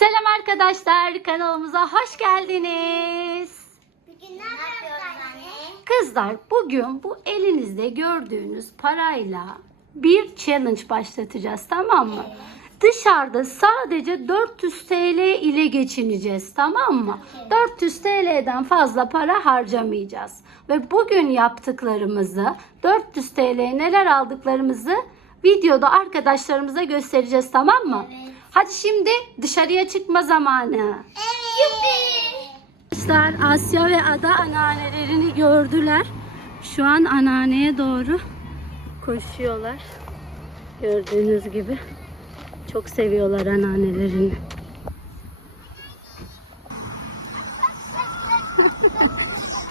Selam arkadaşlar kanalımıza hoş geldiniz. Bugün ne yapıyoruz anne? Kızlar bugün bu elinizde gördüğünüz parayla bir challenge başlatacağız tamam mı? Dışarıda sadece 400 TL ile geçineceğiz tamam mı? 400 TL'den fazla para harcamayacağız. Ve bugün yaptıklarımızı 400 TL neler aldıklarımızı videoda arkadaşlarımıza göstereceğiz tamam mı? Evet. Hadi şimdi dışarıya çıkma zamanı. Evet. Arkadaşlar Asya ve Ada anneannelerini gördüler. Şu an anneanneye doğru koşuyorlar. Gördüğünüz gibi. Çok seviyorlar anneannelerini.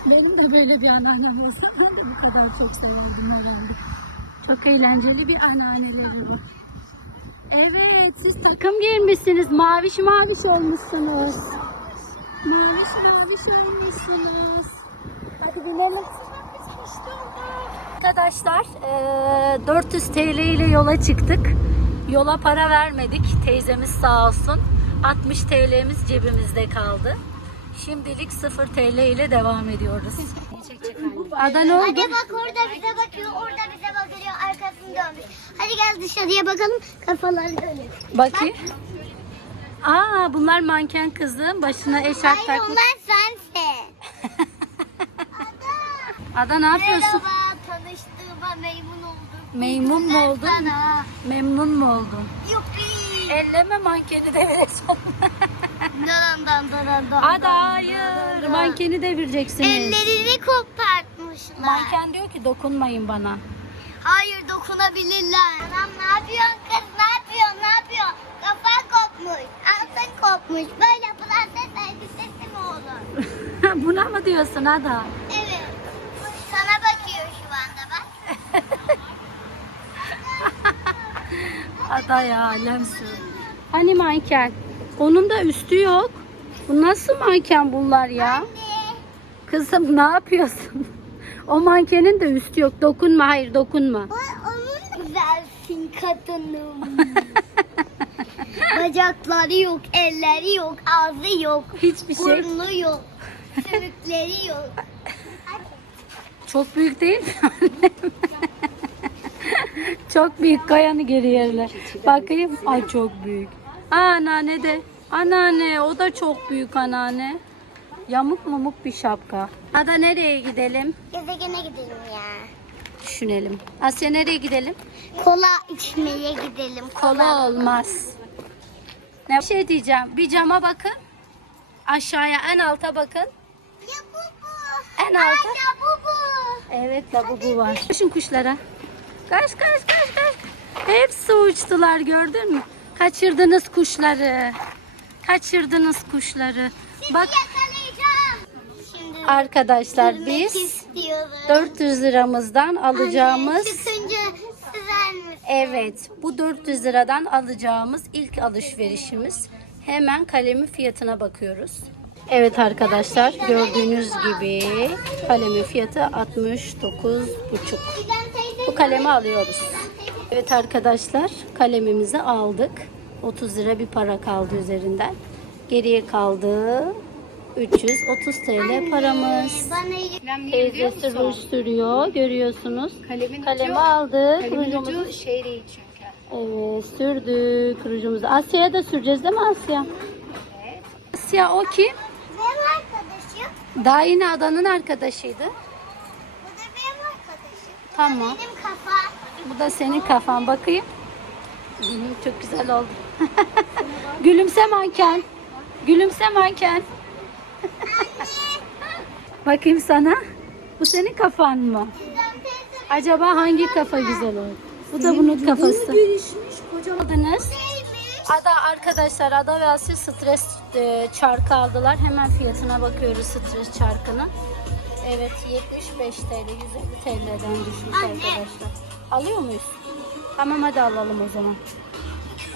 Benim de böyle bir anneannem olsa ben de bu kadar çok seviyordum herhalde. Çok eğlenceli bir anneanneleri var. Evet siz takım giymişsiniz. Maviş maviş olmuşsunuz. Maviş maviş olmuşsunuz. Hadi binelim. Arkadaşlar eee, 400 TL ile yola çıktık. Yola para vermedik. Teyzemiz sağ olsun. 60 TL'miz cebimizde kaldı. Şimdilik 0 TL ile devam ediyoruz. Ada ne oldu? Hadi bak orada bize bakıyor, orada bize bakıyor, arkasını dönmüş. Hadi gel dışarıya bakalım, kafaları dönüyor. Bakayım. Aa bunlar manken kızım. Başına eşarp Hayır takmış. onlar sensin. Ada ne yapıyorsun? Merhaba, tanıştığıma memnun oldum. Memnun mu oldun? Sana. Memnun mu oldun? Yuppi. Elleme mankeni dan dan dan dan. Ada hayır. Mankeni devireceksiniz. Ellerini kopartmışlar. Manken diyor ki dokunmayın bana. Hayır dokunabilirler. Anam ne yapıyorsun kız ne yapıyorsun ne yapıyorsun? Kafan kopmuş, altın kopmuş. Böyle prenses elbisesi mi olur? Buna mı diyorsun Ada? Evet. Sana bakıyor şu anda bak. Ada ya alemsin. Hani manken? Onun da üstü yok. Bu nasıl manken bunlar ya? Anne. Kızım ne yapıyorsun? O mankenin de üstü yok. Dokunma hayır dokunma. O, onun güzelsin kadınım. Bacakları yok, elleri yok, ağzı yok, Hiçbir şey. burnu yok, sümükleri yok. Çok büyük değil mi annem? çok büyük kayanı geri yerler. Bakayım. Ay çok büyük. Aa, anneanne de. Anneanne o da çok büyük anneanne. Yamuk mumuk bir şapka. Ada nereye gidelim? Gezegene gidelim ya. Düşünelim. Asya nereye gidelim? Kola içmeye gidelim. Kola olmaz. Ne bir şey diyeceğim. Bir cama bakın. Aşağıya en alta bakın. Ya bu bu. En alta. Ya bu bu. Evet labubu var. Koşun kuşlara. Kaç kaç kaç kaç. Hepsi uçtular gördün mü? Kaçırdınız kuşları. Kaçırdınız kuşları. Bak arkadaşlar biz istiyorum. 400 liramızdan alacağımız Anne, çıkınca? Evet, bu 400 liradan alacağımız ilk alışverişimiz. Hemen kalemin fiyatına bakıyoruz. Evet arkadaşlar, gördüğünüz gibi kalemin fiyatı 69,5. Giden teyze Bu kalemi alıyoruz. Evet arkadaşlar, kalemimizi aldık. 30 lira bir para kaldı üzerinden. Geriye kaldı 330 TL paramız. Teyzesi ruj sürüyor, görüyorsunuz. Kalemin Kalemi ucu- aldık. Kalemin Rujumuzu ucu şey değil çünkü. Evet sürdük rujumuzu. Asya'ya da süreceğiz değil mi Asya? Asya o kim? Benim arkadaşım. Daha yine adanın arkadaşıydı. Bu da benim arkadaşım. Tamam. Benim kafa. Bu da senin kafan bakayım. Çok güzel oldu. Gülümse manken. Gülümse manken. Bakayım sana. Bu senin kafan mı? Acaba hangi kafa güzel olur? Bu da bunun kafası. Gelişmiş kocaman. Adınız? Ada arkadaşlar Ada ve Asya stres e, çarkı aldılar. Hemen fiyatına bakıyoruz stres çarkının. Evet 75 TL 150 TL'den düşmüş Anne. arkadaşlar. Alıyor muyuz? Tamam hadi alalım o zaman.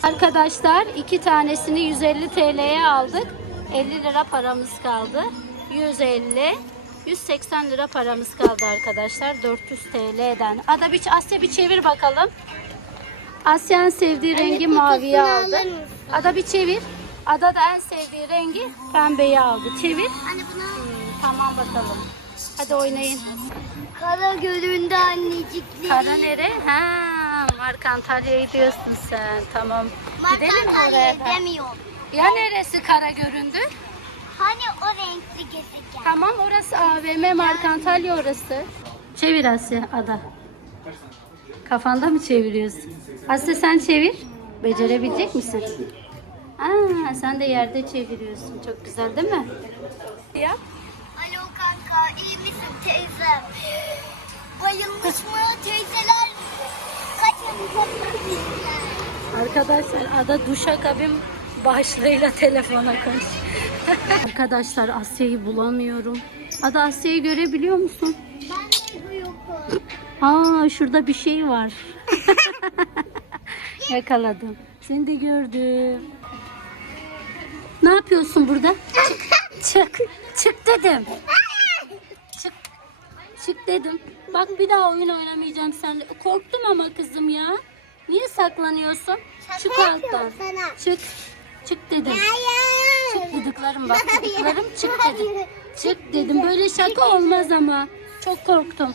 Arkadaşlar iki tanesini 150 TL'ye aldık. 50 lira paramız kaldı. 150 180 lira paramız kaldı arkadaşlar 400 TL'den. Ada bir Asya bir çevir bakalım. Asya'nın sevdiği rengi maviye aldı. Ada bir çevir. Ada da en sevdiği rengi pembeyi aldı. Çevir. Anne bunu Tamam bakalım. Hadi oynayın. kara göründü annecikleri. Kara nere? Ha, Mark Antalya'ya gidiyorsun sen. Tamam. Gidelim mi oraya da? demiyorum. Ya neresi kara göründü? Hani o renkli gezegen. Tamam orası AVM Mark Antalya orası. Çevir Asya Ada. Kafanda mı çeviriyorsun? Asya sen çevir. Becerebilecek misin? Aa, sen de yerde çeviriyorsun. Çok güzel değil mi? Yap. Alo kanka iyi misin teyzem? Bayılmış mı teyzeler? Kaçın Arkadaşlar Ada duşakabin başlığıyla telefona koş. Arkadaşlar Asya'yı bulamıyorum. Ada Asya'yı görebiliyor musun? Ben de yokum. Aa şurada bir şey var. Yakaladım. Seni de gördüm. Ne yapıyorsun burada? Çık. Çık. Çık dedim. Çık. Çık dedim. Bak bir daha oyun oynamayacağım seninle. Korktum ama kızım ya. Niye saklanıyorsun? Çık Şaka alttan. yapıyorum sana. Çık. Çık dedim. Çık dedik bak dediklerim çık dedim. Çık dedim. Böyle şaka olmaz ama. Çok korktum.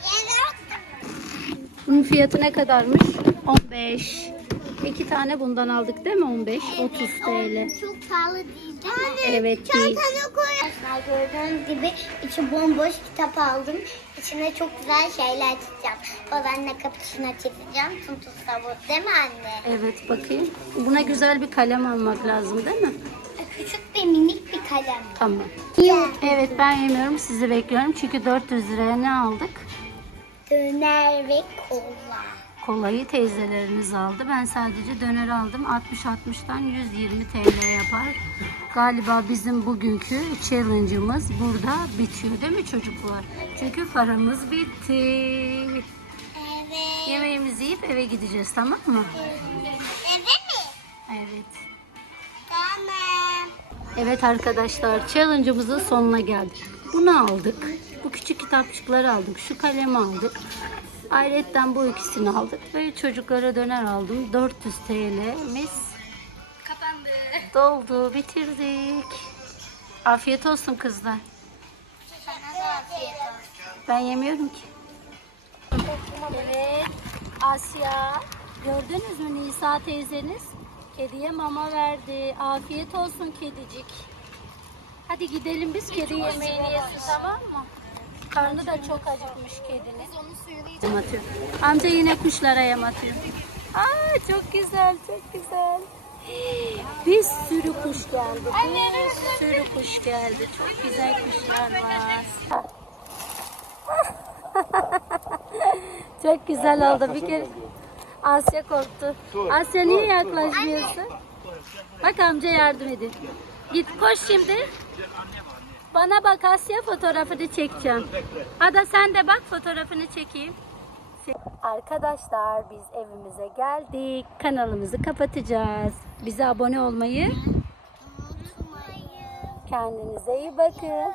Bunun fiyatı ne kadarmış? 15. İki tane bundan aldık değil mi? 15, 30 TL. Çok pahalı değil değil mi? Evet değil. Çantana koy. Arkadaşlar gördüğünüz gibi içi bomboş kitap aldım. İçine çok güzel şeyler çizeceğim. Babaanne kapısına çizeceğim. Tuntus sabur değil mi anne? Evet bakayım. Buna güzel bir kalem almak lazım değil mi? Küçük bir minik bir kalem. Tamam. Yok. Evet ben yemiyorum sizi bekliyorum. Çünkü 400 liraya ne aldık? Döner ve kola. Kolayı teyzeleriniz aldı. Ben sadece döner aldım. 60-60'dan 120 TL yapar. Galiba bizim bugünkü challenge'ımız burada bitiyor değil mi çocuklar? Çünkü paramız bitti. Evet. Yemeğimizi yiyip eve gideceğiz tamam mı? Eve mi? Evet. Tamam. Evet arkadaşlar challenge'ımızın sonuna geldik. Bunu aldık. Bu küçük kitapçıkları aldık. Şu kalemi aldık. Ayrıca bu ikisini aldık. Ve çocuklara döner aldım. 400 TL'miz Kapandı. doldu. Bitirdik. Afiyet olsun kızlar. Sana da afiyet olsun. Ben yemiyorum ki. Evet. Asya. Gördünüz mü Nisa teyzeniz? Kediye mama verdi. Afiyet olsun kedicik. Hadi gidelim biz kedi yemeğini yesin tamam mı? Karnı da çok acıkmış kedinin. Onun suyunu. Amca yine kuşlara yem atıyor. Aa çok güzel, çok güzel. Bir sürü kuş geldi. Bir sürü kuş geldi. Çok güzel kuşlar var. çok güzel oldu. Bir kere Asya korktu. Asya niye yaklaşmıyorsun? Bak amca yardım edin. Git koş şimdi. Bana bak Asya fotoğrafını çekeceğim. Ada sen de bak fotoğrafını çekeyim. Arkadaşlar biz evimize geldik. Kanalımızı kapatacağız. Bize abone olmayı, kendinize iyi bakın.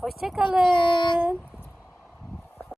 Hoşçakalın.